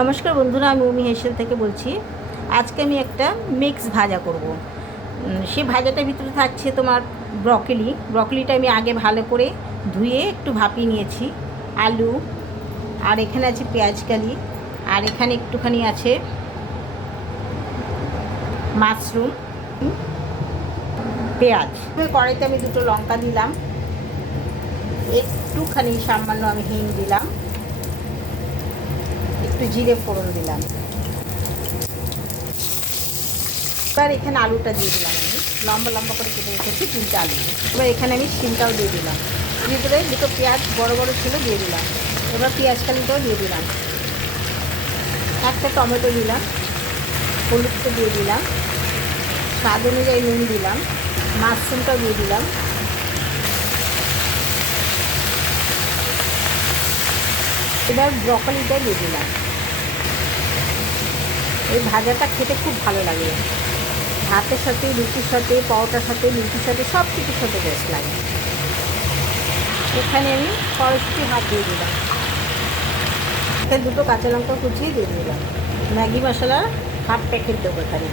নমস্কার বন্ধুরা, আমি উমি হেসেল থেকে বলছি। আজকে আমি একটা মিক্স ভাজা করব। সেই ভাজাটার ভিতরে থাকছে তোমার ব্রকলিটা আমি আগে ভালো করে ধুয়ে একটু ভাপিয়ে নিয়েছি, আলু, আর এখানে আছে পেঁয়াজকালি, আর এখানে একটুখানি আছে মাশরুম, পেঁয়াজ। কড়াইতে আমি দুটো লঙ্কা দিলাম, একটুখানি সামান্য আমি হিং দিলাম, একটু জিরে ফোড়ন দিলাম। এবার এখানে আলুটা দিয়ে দিলাম, আমি লম্বা লম্বা করে কেটে রেখেছি 3টে আলু। এবার এখানে আমি শিমটাও দিয়ে দিলাম, ভিতরে দুটো পেঁয়াজ বড় বড় ছিল দিয়ে দিলাম। এবার পেঁয়াজকালিটাও দিয়ে দিলাম, একটা টমেটো দিলাম, হলুদটা দিয়ে দিলাম, স্বাদ অনুযায়ী নুন দিলাম, মাশরুমটাও দিয়ে দিলাম। এবার ব্রকলিটা দিয়ে দিলাম। এই ভাজাটা খেতে খুব ভালো লাগে, ভাতের সাথে, রুটির সাথে, পরোটার সাথে, লুচির সাথে, সব কিছুর সাথে বেশ লাগে। এখানে আমি কড়াইশুঁটি হাফ দিয়ে দিলাম, এখানে দুটো কাঁচা লঙ্কা কুচিয়ে দিয়ে দিলাম। ম্যাগি মশলা হাফ প্যাকেট দেবো, এখানে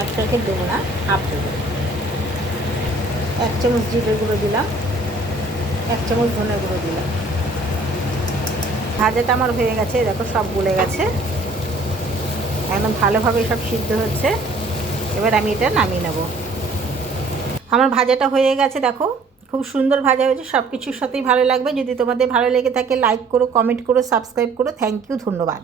1 প্যাকেট দেবো না, হাফ দেবো। 1 চামচ জিরে গুঁড়ো দিলাম, 1 চামচ ধনে গুঁড়ো দিলাম। ভাজাটা আমার হয়ে গেছে, দেখো সব গলে গেছে, একদম ভালোভাবে সব সিদ্ধ হচ্ছে। এবার আমি এটা নামিয়ে নেব। আমার ভাজাটা হয়ে গেছে, দেখো খুব সুন্দর ভাজা হয়েছে, সব কিছুর সাথেই ভালো লাগবে। যদি তোমাদের ভালো লেগে থাকে লাইক করো, কমেন্ট করো, সাবস্ক্রাইব করো। থ্যাংক ইউ, ধন্যবাদ।